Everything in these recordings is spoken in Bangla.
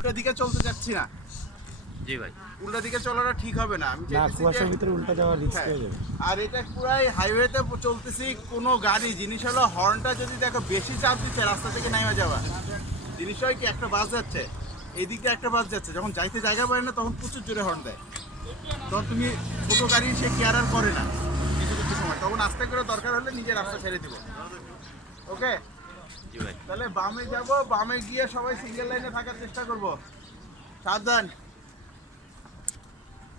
উল্টা দিকে চলতে যাচ্ছি না। জি ভাই, উল্টা দিকে চলাটা ঠিক হবে না। আমি না, কুয়াশার ভিতরে উল্টা যাওয়ার রিস্ক হয়ে যাবে। আর এটা পুরাই হাইওয়েতে চলতেছি, কোনো গাড়ি জিনিস হলো হর্নটা যদি দেখো বেশি চাপ দিচ্ছে রাস্তা থেকে নেমে যাওয়া। জিনিস হয় কি, একটা বাস যাচ্ছে, এদিকে একটা বাস যাচ্ছে, যখন যাইতে জায়গা পায় না তখন প্রচুর জোরে হর্ন দেয়। তখন তুমি ছোটো গাড়ি সে কেয়ার আর করে না কিছু কিছু সময়, তখন আস্তে করে দরকার হলে নিজের রাস্তা ছেড়ে দিব। ওকে, জি ভাই। তাহলে বামে যাব, বামে গিয়ে সবাই সিঙ্গেল লাইনে থাকার চেষ্টা করব। সাবধান।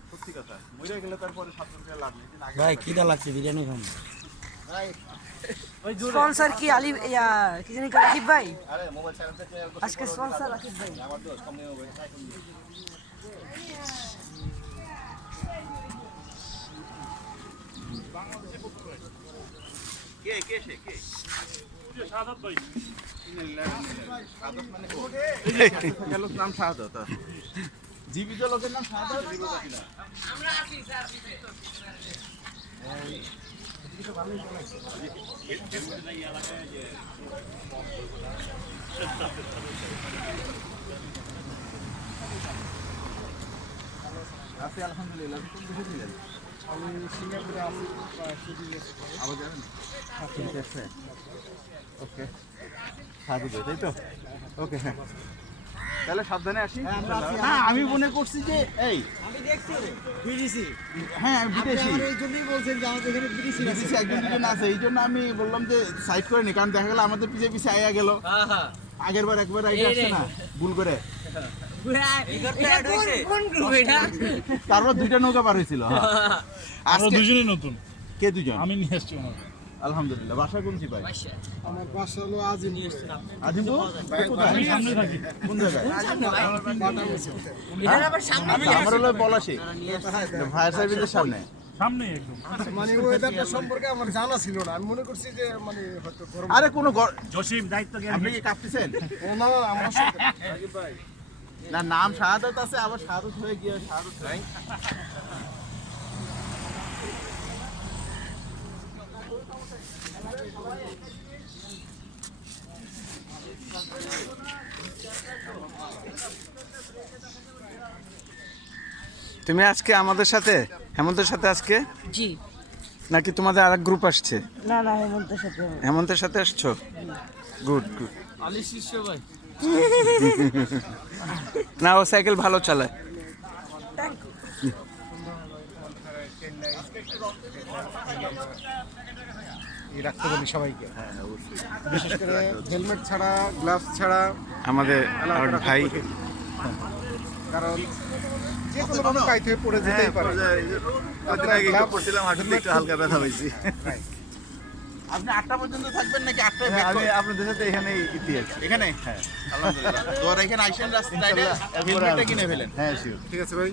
সত্যি কথা, মরে গেলে তারপরে সাবধান করে লাভ নেই। ভাই খিদা লাগছে, বিরিয়ানি খান। স্পন্সর কি আলী কি জানি রাকিব ভাই? আরে মোবাইল চালাতে আজকে স্পন্সর রাকিব ভাই। আমার দোস্ত কম নেই মোবাইল। কে কে সে কে? শাহাদাত ভাই। শাহাদাত মানে গেল নাম শাহাদাত। জীবিত লোকের নাম শাহাদাত, জীবিত কিনা? আমরা আছি স্যার। আছি আলহামদুলিল্লাহ। কোন দেশে ছিলেন? আমি সিঙ্গাপুরে আছি, আবার যাবেন? ঠিক আছে, ওকে। সাধু ভাই, তাই তো? ওকে, হ্যাঁ, তাহলে সাবধানে আসি। হ্যাঁ, আমি মনে করছি যে এই আমি দেখছি বিডিসি। হ্যাঁ বিদেশি এই জন্যই বলছেন যে আমাদের এখানে বিডিসি আছে। বিদেশি একজন দুজন আছে, এই জন্য আমি বললাম যে সাইড করে নি, কারণ দেখা গেল আমাদের পিছিয়ে পিছিয়ে আয়া গেল। আগের বার একবার আইডা আসছে না ভুল করে, তারপর দুইটা নৌকা পার হয়েছিল। আমরা দুজনেই নতুন। কে দুজন? আমি নিয়ে এসছি ওনার। আলহামদুলিল্লাহ। বাসা কোন ভাই? আমার বাসা হলো আজিমপুর। আজিমপুর? কোথায়? আমি সামনে থাকি। কোন জায়গায়? সামনে আমার হলো পলাশী, ফায়ার সার্ভিসের সামনে। সামনেই একদম। মানে ওয়েদারটা সম্পর্কে আমার জানা ছিল না, আমি মনে করছি যে মানে হয়তো গরম। আরে কোনো জসিম দায়িত্ব আপনি কি কাঁপতেছেন? ও না, আমার সাথে না, নাম শাহাদাত আছে, আবার শাহাদাত হয়ে গিয়ে শাহাদাত নাই। তুমি আজকে আমাদের সাথে, হেমন্তের সাথে আজকে, জি নাকি তোমাদের আরেক গ্রুপ আসছে? না না হেমন্তের সাথে হেমন্তের সাথে আসছো? Good good. আলী শিষ্য ভাই। না, ও সাইকেল ভালো চালায়। রাখতে বলি সবাইকে, বিশেষ করে হেলমেট ছাড়া, গ্লাভস ছাড়া আমাদের আর ভাই কারণ যে কোনো রকম কাইতে হয়ে পড়ে যেতেই পারে। হালকা ব্যথা হয়েছে। আপনি 8টা পর্যন্ত থাকবেন নাকি 8টায়? আমি আপনাদের সাথে এখানে ইতিহাস এখানে। হ্যাঁ, আলহামদুলিল্লাহ। তো এখানে আইসেন রাস্তায় হেলমেটটা কিনে ফেলেন। হ্যাঁ, শিওর। ঠিক আছে ভাই।